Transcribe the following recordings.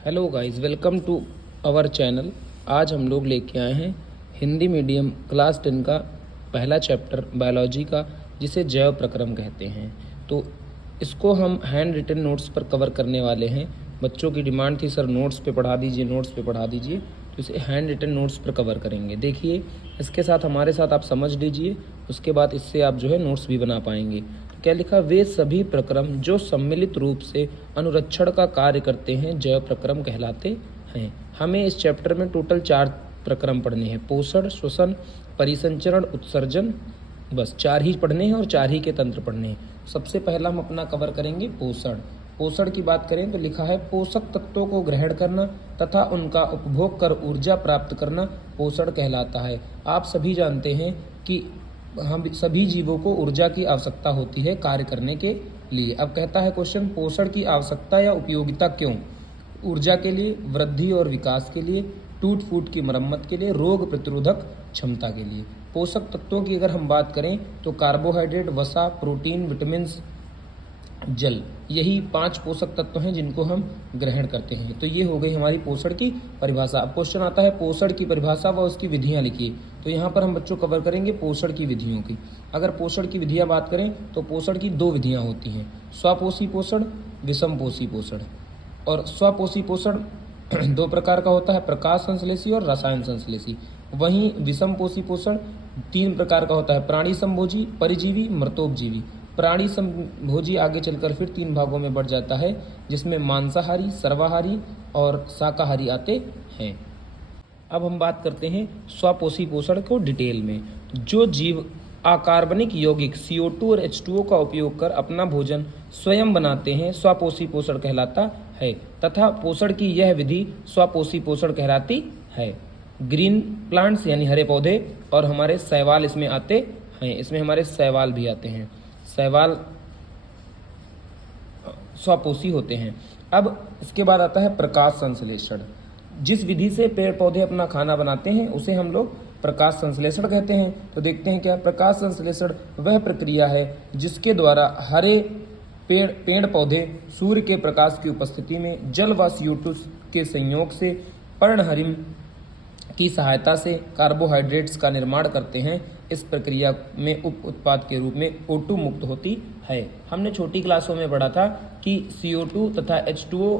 Hello guys, welcome to our channel. आज हम लोग लेके आए हैं हिंदी मीडियम क्लास 10 का पहला चैप्टर बायोलॉजी का, जिसे जैव प्रक्रम कहते हैं। तो इसको हम हैंड रिटन नोट्स पर कवर करने वाले हैं। बच्चों की डिमांड थी, सर नोट्स पे पढ़ा दीजिए, नोट्स पे पढ़ा दीजिए, तो इसे हैंड रिटन नोट्स पर कवर करेंगे। देखिए, इसके साथ हमारे साथ आप समझ लीजिए, उसके बाद इससे आप जो है नोट्स भी बना पाएंगे। क्या लिखा? वे सभी प्रक्रम जो सम्मिलित रूप से अनुरक्षण का कार्य करते हैं जैव प्रक्रम कहलाते हैं। हमें इस चैप्टर में टोटल 4 प्रक्रम पढ़ने हैं: पोषण, श्वसन, परिसंचरण, उत्सर्जन। बस 4 ही पढ़ने हैं और 4 ही के तंत्र पढ़ने हैं। सबसे पहला हम अपना कवर करेंगे पोषण। पोषण की बात करें तो लिखा है, पोषक तत्वों को ग्रहण करना तथा उनका उपभोग कर ऊर्जा प्राप्त करना पोषण कहलाता है। आप सभी जानते हैं कि हम सभी जीवों को ऊर्जा की आवश्यकता होती है कार्य करने के लिए। अब कहता है क्वेश्चन, पोषण की आवश्यकता या उपयोगिता क्यों? ऊर्जा के लिए, वृद्धि और विकास के लिए, टूट फूट की मरम्मत के लिए, रोग प्रतिरोधक क्षमता के लिए। पोषक तत्वों की अगर हम बात करें तो कार्बोहाइड्रेट, वसा, प्रोटीन, विटामिन, जल, यही 5 पोषक तत्व हैं जिनको हम ग्रहण करते हैं। तो ये हो गई हमारी पोषण की परिभाषा। अब क्वेश्चन आता है, पोषण की परिभाषा व उसकी विधियां लिखिए। तो यहाँ पर हम बच्चों कवर करेंगे पोषण की विधियों की। अगर पोषण की विधियां बात करें तो पोषण की 2 विधियां होती हैं: स्वपोषी पोषण, विषमपोषी पोषण। और स्वपोषी पोषण 2 प्रकार का होता है, प्रकाश संश्लेषी और रसायन संश्लेषी। वहीं विषमपोषी पोषण 3 प्रकार का होता है, प्राणी संभोजी, परिजीवी, मृतोपजीवी। प्राणी संभोजी आगे चलकर फिर 3 भागों में बढ़ जाता है, जिसमें मांसाहारी, सर्वाहारी और शाकाहारी आते हैं। अब हम बात करते हैं स्वपोषी पोषण को डिटेल में। जो जीव अकार्बनिक यौगिक CO2 और H2O का उपयोग कर अपना भोजन स्वयं बनाते हैं, स्वपोषी पोषण कहलाता है, तथा पोषण की यह विधि स्वपोषी पोषण कहलाती है। ग्रीन प्लांट्स यानी हरे पौधे और हमारे शैवाल इसमें आते हैं। इसमें हमारे शैवाल भी आते हैं। शैवाल स्वपोषी होते हैं। अब इसके बाद आता है प्रकाश संश्लेषण। जिस विधि से पेड़ पौधे अपना खाना बनाते हैं उसे हम लोग प्रकाश संश्लेषण कहते हैं। तो देखते हैं क्या प्रकाश संश्लेषण वह प्रक्रिया है जिसके द्वारा हरे पेड़ पौधे सूर्य के प्रकाश की उपस्थिति में जल व CO2 के संयोग से पर्णहरिम की सहायता से कार्बोहाइड्रेट्स का निर्माण करते हैं। इस प्रक्रिया में उप उत्पाद के रूप में O2 मुक्त होती है। हमने छोटी क्लासों में पढ़ा था कि CO2 तथा H2O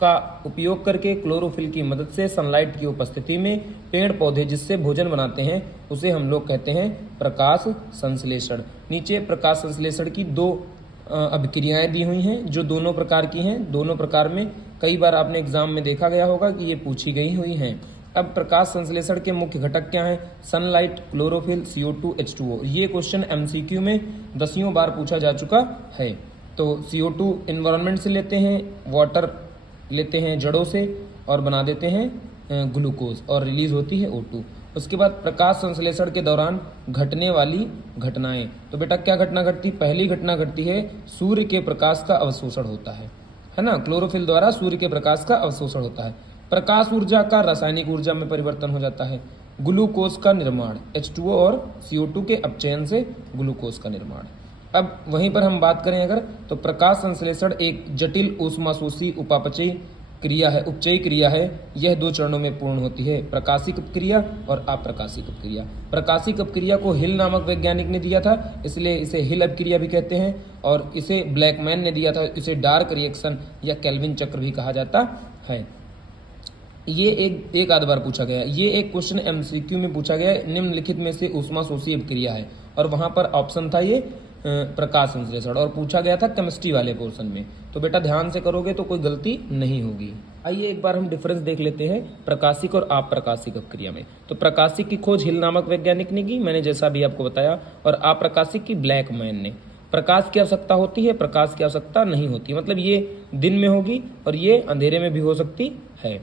का उपयोग करके क्लोरोफिल की मदद से सनलाइट की उपस्थिति में पेड़ पौधे जिससे भोजन बनाते हैं उसे हम लोग कहते हैं प्रकाश संश्लेषण। नीचे प्रकाश संश्लेषण की 2 अभिक्रियाएं दी हुई हैं जो दोनों प्रकार की हैं। दोनों प्रकार में कई बार आपने एग्जाम में देखा गया होगा कि ये पूछी गई हुई हैं। अब प्रकाश संश्लेषण के मुख्य घटक क्या हैं? Sunlight, chlorophyll, CO2, H2O। ये क्वेश्चन MCQ में 10 बार पूछा जा चुका है। तो CO2 एनवायरनमेंट से लेते हैं, वाटर लेते हैं जड़ों से और बना देते हैं ग्लूकोज और रिलीज होती है O2। उसके बाद प्रकाश संश्लेषण के दौरान घटने वाली घटनाएं। तो बेटा क्या घटना घटती? पहली घटना घटती है सूर्य के प्रकाश का अवशोषण होता है ना। क्लोरोफिल द्वारा सूर्य के प्रकाश का अवशोषण होता है। प्रकाश ऊर्जा का रासायनिक ऊर्जा में परिवर्तन हो जाता है। ग्लूकोज का निर्माण, H2O और CO2 के अपचयन से ग्लूकोज का निर्माण। अब वहीं पर हम बात करें अगर, तो प्रकाश संश्लेषण एक जटिल ऊष्माशोषी उपापचयी क्रिया है, उपचयी क्रिया है। यह 2 चरणों में पूर्ण होती है, प्रकाशिक अपक्रिया और अप्रकाशिक अपक्रिया। प्रकाशिक अपक्रिया को हिल नामक वैज्ञानिक ने दिया था, इसलिए इसे हिल अपक्रिया भी कहते हैं। और इसे ब्लैकमैन ने दिया था, इसे डार्क रिएक्शन या केल्विन चक्र भी कहा जाता है। ये एक आध बार पूछा गया। ये एक क्वेश्चन MCQ में पूछा गया, निम्नलिखित में से ऊष्माशोषी अपक्रिया है, और वहां पर ऑप्शन था ये प्रकाश संश्लेषण, और पूछा गया था केमिस्ट्री वाले पोर्शन में। तो बेटा ध्यान से करोगे तो कोई गलती नहीं होगी। आइए एक बार हम डिफरेंस देख लेते हैं प्रकाशिक और अप्रकाशिक अपक्रिया में। तो प्रकाशिक की खोज हिल नामक वैज्ञानिक ने की, मैंने जैसा भी आपको बताया, और अप्रकाशिक की ब्लैकमैन ने। प्रकाश की आवश्यकता होती है, प्रकाश की आवश्यकता नहीं होती। मतलब ये दिन में होगी और ये अंधेरे में भी हो सकती है।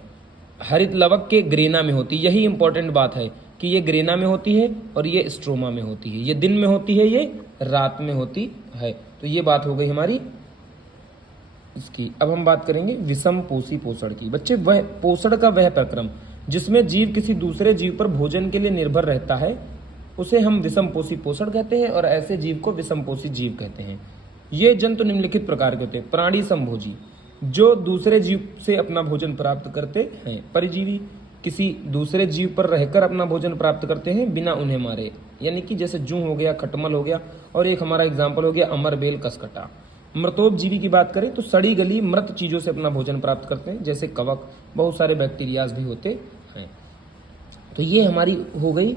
हरित लवक के ग्रेना में होती है, यही इंपॉर्टेंट बात है कि ये ग्रेना में होती है और ये स्ट्रोमा में होती है। ये दिन में होती है, ये रात में होती है। तो ये बात हो गई हमारी इसकी। अब हम बात करेंगे विषमपोषी पोषण की। बच्चे, वह पोषण का वह प्रक्रम जिसमें जीव किसी दूसरे जीव पर भोजन के लिए निर्भर रहता है उसे हम विषमपोषी पोषण कहते हैं, और ऐसे जीव को विषमपोषी जीव कहते हैं। ये जंतु निम्नलिखित प्रकार के होते हैं: प्राणी संभोजी, जो दूसरे जीव से अपना भोजन प्राप्त करते हैं। परजीवी किसी दूसरे जीव पर रहकर अपना भोजन प्राप्त करते हैं बिना उन्हें मारे, यानी कि जैसे जूं हो गया, खटमल हो गया, और एक हमारा एग्जाम्पल हो गया अमरबेल, कसकटा। मृतोपजीवी की बात करें तो सड़ी गली मृत चीजों से अपना भोजन प्राप्त करते हैं, जैसे कवक, बहुत सारे बैक्टीरियाज भी होते हैं। तो ये हमारी हो गई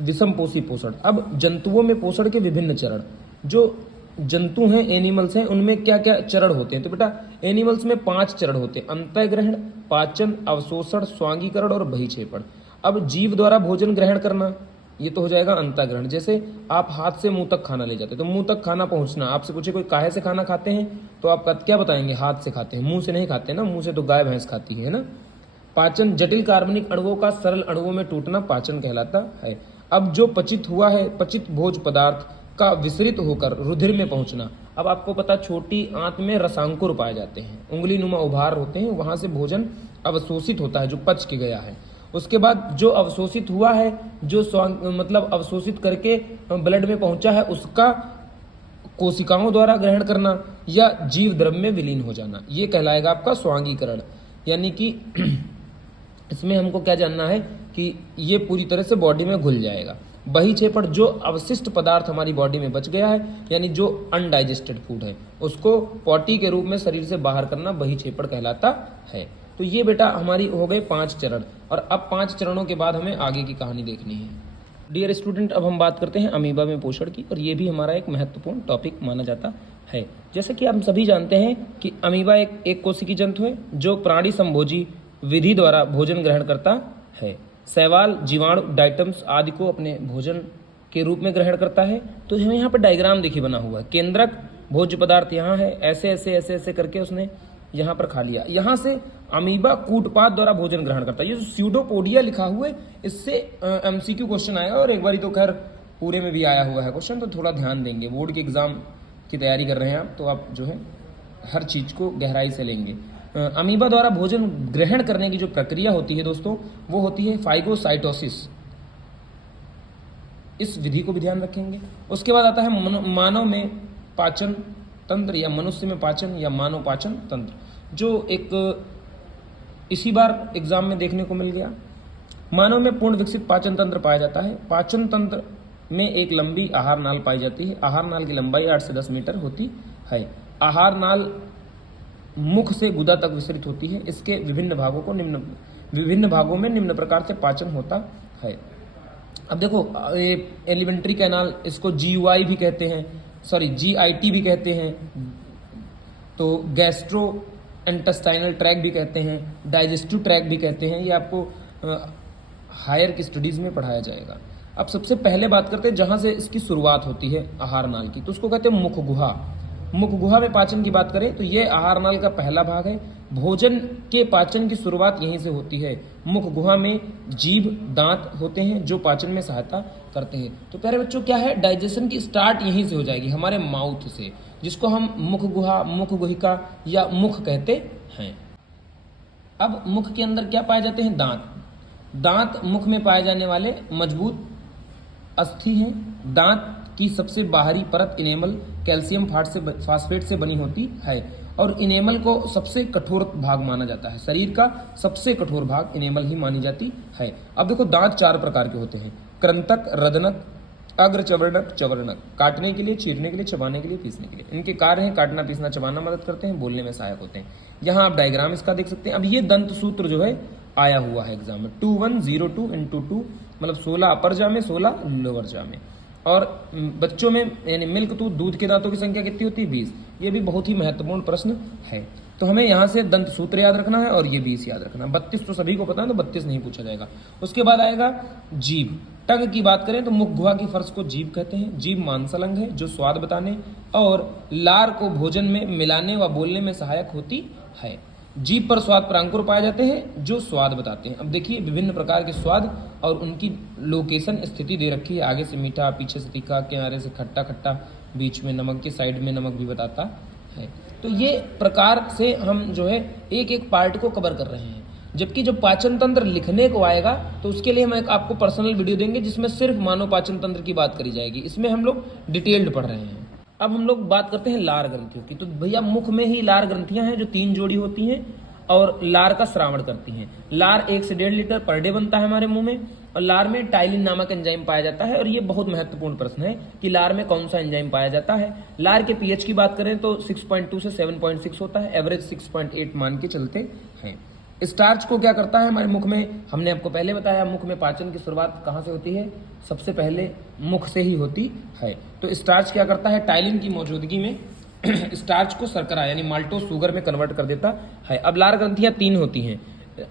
विषमपोषी पोषण। अब जंतुओं में पोषण के विभिन्न चरण, जो जंतु हैं, एनिमल्स हैं, उनमें क्या क्या चरण होते हैं? तो बेटा एनिमल्स में 5 चरण होते हैं, अंतःग्रहण, पाचन, अवशोषण, स्वांगीकरण और बहिक्षेपण। अब जीव द्वारा भोजन ग्रहण करना, ये तो हो जाएगा अंतःग्रहण। जैसे आप हाथ से मुंह तक खाना ले जाते हैं, तो मुंह तक खाना पहुंचना। आपसे पूछे कोई काहे से खाना खाते हैं, तो आप क्या बताएंगे? हाथ से खाते हैं, मुंह से नहीं खाते ना, मुंह से तो गाय भैंस खाती है ना। पाचन, जटिल कार्बनिक अणुओं का सरल अणुओं में टूटना पाचन कहलाता है। अब जो पचित हुआ है, पचित भोज पदार्थ का विसरित होकर रुधिर में पहुंचना। अब आपको पता, छोटी आंत में रसांकुर पाए जाते हैं, उंगली नुमा उभार होते हैं, वहां से भोजन अवशोषित होता है जो पच के गया है। उसके बाद जो अवशोषित हुआ है, जो मतलब अवशोषित करके ब्लड में पहुंचा है, उसका कोशिकाओं द्वारा ग्रहण करना या जीव द्रव में विलीन हो जाना, ये कहलाएगा आपका स्वांगीकरण। यानी कि इसमें हमको क्या जानना है कि ये पूरी तरह से बॉडी में घुल जाएगा। बहिक्षेपण, जो अवशिष्ट पदार्थ हमारी बॉडी में बच गया है, यानी जो अनडाइजेस्टेड फूड है, उसको पॉटी के रूप में शरीर से बाहर करना बहिक्षेपण कहलाता है। तो ये बेटा हमारी हो गए 5 चरण, और अब 5 चरणों के बाद हमें आगे की कहानी देखनी है। डियर स्टूडेंट, अब हम बात करते हैं अमीबा में पोषण की, और ये भी हमारा एक महत्वपूर्ण टॉपिक माना जाता है। जैसे कि हम सभी जानते हैं कि अमीबा एक कोशिकी जंतु है जो प्राणी संभोजी विधि द्वारा भोजन ग्रहण करता है। शैवाल, जीवाणु, डाइटम्स आदि को अपने भोजन के रूप में ग्रहण करता है। तो हमें यहाँ पर डायग्राम देखिए बना हुआ है, केंद्रक भोज्य पदार्थ यहाँ है, ऐसे ऐसे ऐसे ऐसे करके उसने यहाँ पर खा लिया। यहाँ से अमीबा कूटपाद द्वारा भोजन ग्रहण करता है। ये जो स्यूडोपोडिया लिखा हुआ है, इससे एमसीक्यू क्वेश्चन आएगा, और एक बारी तो खैर पूरे में भी आया हुआ है क्वेश्चन, तो थोड़ा ध्यान देंगे। बोर्ड के एग्जाम की तैयारी कर रहे हैं आप, तो आप जो है हर चीज को गहराई से लेंगे। अमीबा द्वारा भोजन ग्रहण करने की जो प्रक्रिया होती है दोस्तों, वो होती है फाइगोसाइटोसिस। इस विधि को भी ध्यान रखेंगे। उसके बाद आता है मानव में पाचन तंत्र, या मनुष्य में पाचन, या मानव पाचन तंत्र, जो एक इसी बार एग्जाम में देखने को मिल गया। मानव में पूर्ण विकसित पाचन तंत्र पाया जाता है। पाचन तंत्र में एक लंबी आहार नाल पाई जाती है। आहार नाल की लंबाई 8 से 10 मीटर होती है। आहार नाल मुख से गुदा तक विस्तृत होती है। इसके विभिन्न भागों में निम्न प्रकार से पाचन होता है। अब देखो, एलिमेंट्री कैनाल, इसको GUI भी कहते हैं, सॉरी GIT भी कहते हैं, तो गैस्ट्रो इंटेस्टाइनल ट्रैक भी कहते हैं, डाइजेस्टिव ट्रैक भी कहते हैं। ये आपको हायर की स्टडीज में पढ़ाया जाएगा। अब सबसे पहले बात करते हैं जहां से इसकी शुरुआत होती है आहार नाल की, तो उसको कहते हैं मुख गुहा। मुख गुहा में पाचन की बात करें तो ये आहार नाल का पहला भाग है। भोजन के पाचन की शुरुआत यहीं से होती है। मुख गुहा में जीभ, दांत होते हैं जो पाचन में सहायता करते हैं। तो प्यारे बच्चों, क्या है, डाइजेशन की स्टार्ट यहीं से हो जाएगी, हमारे माउथ से, जिसको हम मुख गुहा, मुख गुहिका या मुख कहते हैं। अब मुख के अंदर क्या पाए जाते हैं? दांत। दांत मुख में पाए जाने वाले मजबूत अस्थि हैं। दांत की सबसे बाहरी परत इनेमल कैल्शियम फास्फेट से बनी होती है, और इनेमल को सबसे कठोर भाग माना जाता है। शरीर का सबसे कठोर भाग इनेमल ही मानी जाती है। अब देखो, दांत 4 प्रकार के होते हैं, कृंतक, रदनक, अग्रचवर्णक, चवर्णक। काटने के लिए, चीरने के लिए, चबाने के लिए, पीसने के लिए। इनके कार्य हैं काटना, पीसना, चबाना मदद करते हैं, बोलने में सहायक होते हैं। यहाँ आप डायग्राम इसका देख सकते हैं। अब ये दंत सूत्र जो है आया हुआ है एग्जाम में, 2102 × 2, मतलब 16 अपर जा में, 16 लोअर जा में। और बच्चों में यानी मिल्क टूथ, दूध के दांतों की संख्या कितनी होती है? 20। ये भी बहुत ही महत्वपूर्ण प्रश्न है। तो हमें यहाँ से दंत सूत्र याद रखना है और ये 20 याद रखना है। 32 तो सभी को पता है, तो 32 नहीं पूछा जाएगा। उसके बाद आएगा जीभ। टंग की बात करें तो मुख गुहा की फर्श को जीभ कहते हैं। जीभ मांसलंग है जो स्वाद बताने और लार को भोजन में मिलाने व बोलने में सहायक होती है। जीभ पर स्वाद प्रांकुर पाए जाते हैं जो स्वाद बताते हैं। अब देखिए, विभिन्न प्रकार के स्वाद और उनकी लोकेशन स्थिति दे रखी है। आगे से मीठा, पीछे से तीखा, किनारे से खट्टा खट्टा, बीच में नमक, के साइड में नमक भी बताता है। तो ये प्रकार से हम जो है एक एक पार्ट को कवर कर रहे हैं। जबकि जब पाचन तंत्र लिखने को आएगा तो उसके लिए हम एक आपको पर्सनल वीडियो देंगे जिसमें सिर्फ मानव पाचन तंत्र की बात करी जाएगी। इसमें हम लोग डिटेल्ड पढ़ रहे हैं। अब हम लोग बात करते हैं लार ग्रंथियों की। तो भैया मुख में ही लार ग्रंथियां हैं जो 3 जोड़ी होती हैं और लार का स्रावण करती हैं। लार 1 से 1.5 लीटर पर डे बनता है हमारे मुंह में, और लार में टाइलिन नामक एंजाइम पाया जाता है। और ये बहुत महत्वपूर्ण प्रश्न है कि लार में कौन सा एंजाइम पाया जाता है। लार के पीएच की बात करें तो 6.2 से 7.6 होता है, एवरेज 6.8 मान के चलते हैं। स्टार्च को क्या करता है हमारे मुख में, हमने आपको पहले बताया मुख में पाचन की शुरुआत कहाँ से होती है, सबसे पहले मुख से ही होती है। तो स्टार्च क्या करता है, टाइलिन की मौजूदगी में स्टार्च को शर्करा यानी माल्टोज शुगर में कन्वर्ट कर देता है। अब लार ग्रंथियां 3 होती हैं,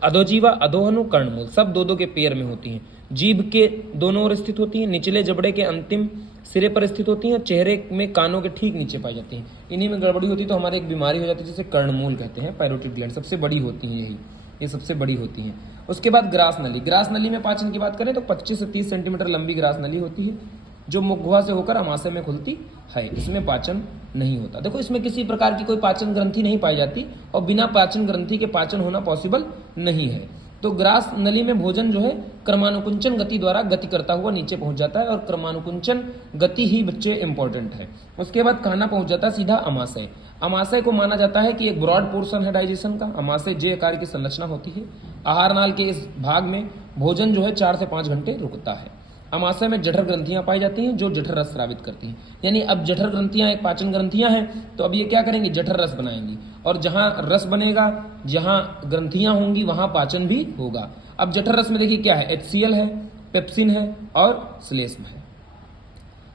अधोजीवा, अधोहनु, कर्णमूल, सब 2-2 के पेयर में होती हैं। जीभ के दोनों ओर स्थित होती हैं, निचले जबड़े के अंतिम सिरे पर स्थित होती हैं, चेहरे में कानों के ठीक नीचे पाई जाती हैं। इन्हीं में गड़बड़ी होती है तो हमारे एक बीमारी हो जाती है जिसे कर्णमूल कहते हैं। पैरोटिड ग्लैंड सबसे बड़ी होती हैं, ये सबसे बड़ी होती हैं। उसके बाद ग्रास नली, ग्रास नली में पाचन की बात करें तो 25 से 30 सेंटीमीटर लंबी ग्रास नली होती है जो मुखगुहा से होकर अमाशय में खुलती है। इसमें पाचन नहीं होता। देखो इसमें किसी प्रकार की कोई पाचन ग्रंथि नहीं पाई जाती और बिना पाचन ग्रंथि के पाचन होना पॉसिबल नहीं है। तो ग्रास नली में भोजन जो है क्रमानुकुंचन गति द्वारा गति करता हुआ नीचे पहुंच जाता है, और क्रमानुकुंचन गति ही बच्चे इंपॉर्टेंट है। उसके बाद खाना पहुंच जाता है सीधा अमाशय। अमाशय को माना जाता है कि एक ब्रॉड पोर्शन है डाइजेशन का। अमाशय जे आकार की संरचना होती है। आहार नाल के इस भाग में भोजन जो है 4 से 5 घंटे रुकता है। अमाशय में जठर ग्रंथियां पाई जाती हैं जो जठर रस स्रावित करती हैं। यानी अब जठर ग्रंथियां एक पाचन ग्रंथियां हैं, तो अब ये क्या करेंगी, जठर रस बनाएंगी, और जहां रस बनेगा, जहां ग्रंथियां होंगी वहां पाचन भी होगा। अब जठर रस में देखिए क्या है, HCl है, पेप्सिन है और श्लेष्म है।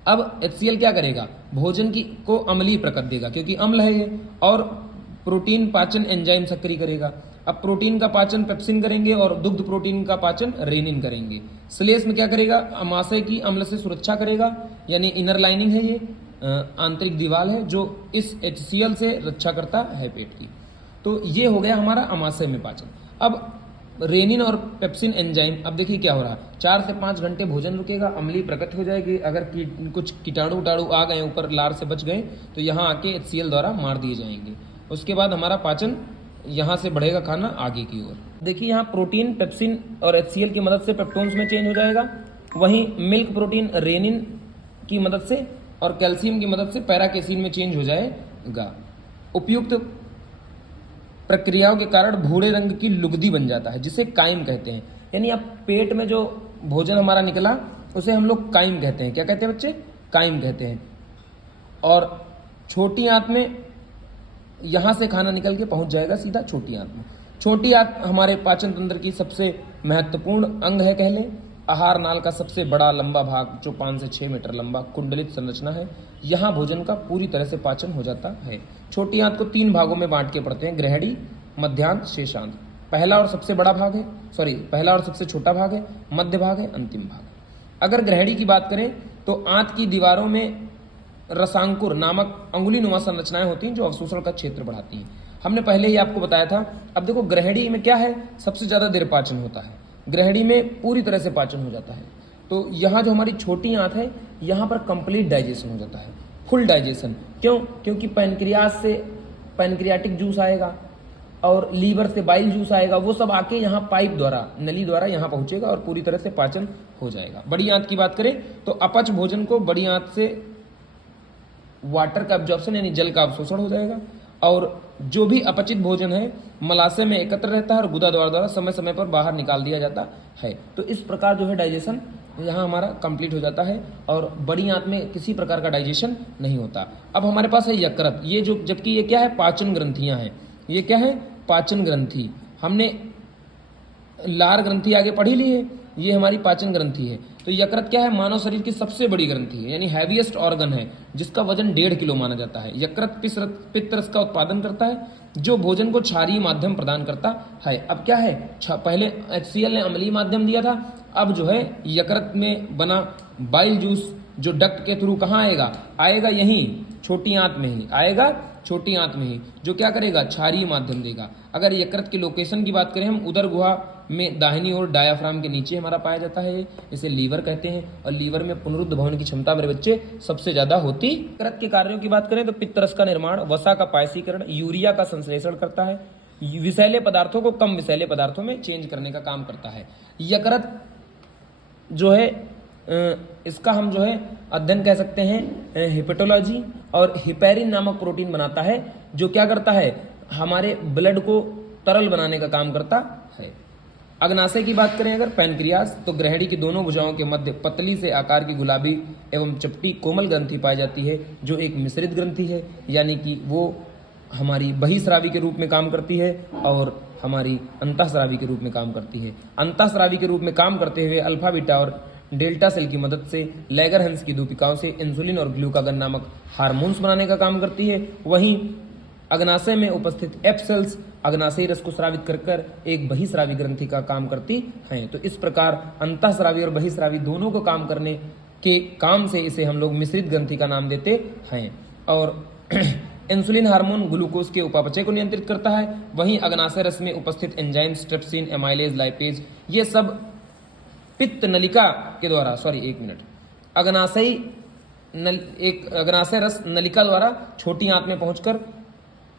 अब HCl क्या करेगा, भोजन की को अम्लीय प्रकृति देगा क्योंकि अम्ल है ये, और प्रोटीन पाचन एंजाइम सक्रिय करेगा। अब प्रोटीन का पाचन पेप्सिन करेंगे और दुग्ध प्रोटीन का पाचन रेनिन करेंगे। श्लेष्म क्या करेगा, अमाशय की अम्ल से सुरक्षा करेगा, यानी इनर लाइनिंग है ये, आंतरिक दीवार है जो इस HCl से रक्षा करता है पेट की। तो ये हो गया हमारा अमाशय में पाचन। अब रेनिन और पेप्सिन एंजाइम, अब देखिए क्या हो रहा, 4 से 5 घंटे भोजन रुकेगा, अम्लीय प्रकट हो जाएगी। अगर कुछ कीटाणु उटाणु आ गए ऊपर, लार से बच गए, तो यहाँ आके HCl द्वारा मार दिए जाएंगे। उसके बाद हमारा पाचन यहाँ से बढ़ेगा खाना आगे की ओर। देखिए यहाँ प्रोटीन पेप्सिन और HCl की मदद से पेप्टोन्स में चेंज हो जाएगा, वहीं मिल्क प्रोटीन रेनिन की मदद से और कैल्शियम की मदद से पैराकेसिन में चेंज हो जाएगा। उपयुक्त प्रक्रियाओं के कारण भूरे रंग की लुगदी बन जाता है जिसे काइम कहते हैं। यानी अब पेट में जो भोजन हमारा निकला उसे हम लोग काइम कहते हैं। क्या कहते हैं बच्चे, काइम कहते हैं। और छोटी आंत में यहां से खाना निकल के पहुंच जाएगा सीधा छोटी आंत में। छोटी आंत हमारे पाचन तंत्र की सबसे महत्वपूर्ण अंग है कह लें। आहार नाल का सबसे बड़ा लंबा भाग जो 5 से 6 मीटर लंबा कुंडलित संरचना है, यहाँ भोजन का पूरी तरह से पाचन हो जाता है। छोटी आंत को 3 भागों में बांट के पढ़ते हैं, गृहणी, मध्यांत, शेषांत। पहला और सबसे बड़ा भाग है, पहला और सबसे छोटा भाग है, मध्य भाग है, अंतिम भाग है। अगर गृहणी की बात करें तो आंत की दीवारों में रसांकुर नामक अंगुलीनुमा संरचनाएं होती हैं जो अवशोषण का क्षेत्र बढ़ाती हैं। हमने पहले ही आपको बताया था। अब देखो गृहणी में क्या है, सबसे ज्यादा देर पाचन होता है। गृहणी में पूरी तरह से पाचन हो जाता है। तो यहाँ जो हमारी छोटी आंत है, यहाँ पर कंप्लीट डाइजेशन हो जाता है, फुल डाइजेशन। क्यों, क्योंकि पैनक्रियाज से पैनक्रियाटिक जूस आएगा और लीवर से बाइल जूस आएगा, वो सब आके यहाँ पाइप द्वारा, नली द्वारा यहाँ पहुंचेगा और पूरी तरह से पाचन हो जाएगा। बड़ी आंत की बात करें तो अपच भोजन को बड़ी आंत से वाटर का एब्जॉर्प्शन यानी जल का अवशोषण हो जाएगा, और जो भी अपचित भोजन है मलाशय में एकत्र रहता है और गुदा द्वारा समय समय पर बाहर निकाल दिया जाता है। तो इस प्रकार जो है डाइजेशन यहाँ हमारा कंप्लीट हो जाता है और बड़ी आंत में किसी प्रकार का डाइजेशन नहीं होता। अब हमारे पास है यकृत, ये जो, जबकि ये क्या है, पाचन ग्रंथियां हैं। ये क्या है, पाचन ग्रंथि। हमने लार ग्रंथि आगे पढ़ी ली है, ये हमारी पाचन ग्रंथि है। तो यकृत क्या है, मानव शरीर की सबसे बड़ी ग्रंथि है, यानी हैवीएस्ट ऑर्गन है, जिसका वजन 1.5 किलो माना जाता है। यकृत पित्त रस का उत्पादन करता है जो भोजन को क्षारीय माध्यम प्रदान करता है। अब क्या है, पहले HCl ने अम्लीय माध्यम दिया था, अब जो है यकृत में बना बाइल जूस जो डक्ट के थ्रू कहाँ आएगा, आएगा यहीं छोटी आंत में ही आएगा, छोटी आंत में ही, जो क्या करेगा, क्षारीय माध्यम देगा। अगर यकृत की लोकेशन की बात करें हम, उदर गुहा में दाहिनी ओर डायाफ्राम के नीचे हमारा पाया जाता है, इसे लीवर कहते हैं। और लीवर में पुनरुद्ध भवन की क्षमता मेरे बच्चे सबसे ज्यादा होती। यकृत के कार्यों की बात करें तो पित्तरस का निर्माण, वसा का पायसीकरण, यूरिया का संश्लेषण करता है, विषैले पदार्थों को कम विषैले पदार्थों में चेंज करने का काम करता है। यकृत जो है इसका हम जो है अध्ययन कह सकते हैं हिपेटोलॉजी, और हिपेरिन नामक प्रोटीन बनाता है जो क्या करता है, हमारे ब्लड को तरल बनाने का काम करता है। अग्नाशय की बात करें अगर, पैनक्रियास, तो ग्रहणी की दोनों भुजाओं के मध्य पतली से आकार की गुलाबी एवं चपटी कोमल ग्रंथि पाई जाती है जो एक मिश्रित ग्रंथि है, यानी कि वो हमारी बहिस्रावी के रूप में काम करती है और हमारी अंतःस्रावी के रूप में काम करती है। अंतःस्रावी के रूप में काम करते हुए अल्फा बीटा और डेल्टा सेल की मदद से लैगरहंस की दूपिकाओं से इंसुलिन और ग्लूकागन नामक हार्मोन्स बनाने का काम करती है। वहीं अग्नाशय में उपस्थित एफ सेल्स अग्नाशयी रस को स्रावित कर एक बहिस्रावी ग्रंथि का काम करती हैं। तो इस प्रकार अंतःस्रावी और बहिस्रावी दोनों को काम करने के काम से इसे हम लोग मिश्रित ग्रंथि का नाम देते हैं। और इंसुलिन हार्मोन ग्लूकोज के उपापचय को नियंत्रित करता है। वहीं अग्नाशय रस में उपस्थित एंजाइम्स, ट्रिप्सिन, एमाइलेज, लाइपेज, ये सब पित्त नलिका के द्वारा अग्नाशय रस नलिका द्वारा छोटी आंत में पहुंचकर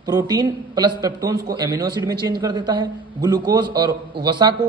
प्रोटीन प्लस पेप्टोन्स को एमिनो एसिड में चेंज कर देता है। ग्लूकोज और वसा को,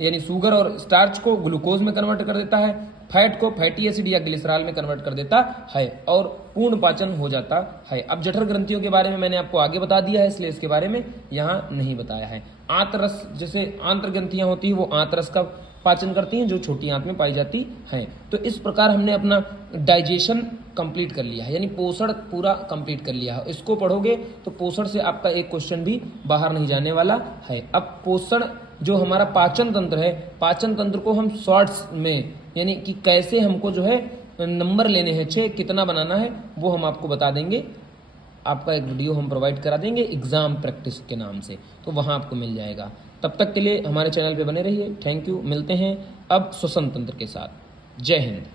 यानी शुगर और स्टार्च को ग्लूकोज में कन्वर्ट कर देता है। फैट को फैटी एसिड या ग्लिसरॉल में कन्वर्ट कर देता है और पूर्ण पाचन हो जाता है। अब जठर ग्रंथियों के बारे में मैंने आपको आगे बता दिया है, इसलिए इसके बारे में यहाँ नहीं बताया है। आंतरस, जैसे आंत्र ग्रंथियां होती है वो आंतरस का पाचन करती हैं जो छोटी आंत में पाई जाती हैं। तो इस प्रकार हमने अपना डाइजेशन कंप्लीट कर लिया है, यानी पोषण पूरा कंप्लीट कर लिया है। इसको पढ़ोगे तो पोषण से आपका एक क्वेश्चन भी बाहर नहीं जाने वाला है। अब पोषण जो हमारा पाचन तंत्र है, पाचन तंत्र को हम शॉर्ट्स में, यानी कि कैसे हमको जो है नंबर लेने हैं 6 कितना बनाना है, वो हम आपको बता देंगे। आपका एक वीडियो हम प्रोवाइड करा देंगे एग्जाम प्रैक्टिस के नाम से, तो वहाँ आपको मिल जाएगा। तब तक के लिए हमारे चैनल पे बने रहिए। Thank you. मिलते हैं अब श्वसन तंत्र के साथ। जय हिंद।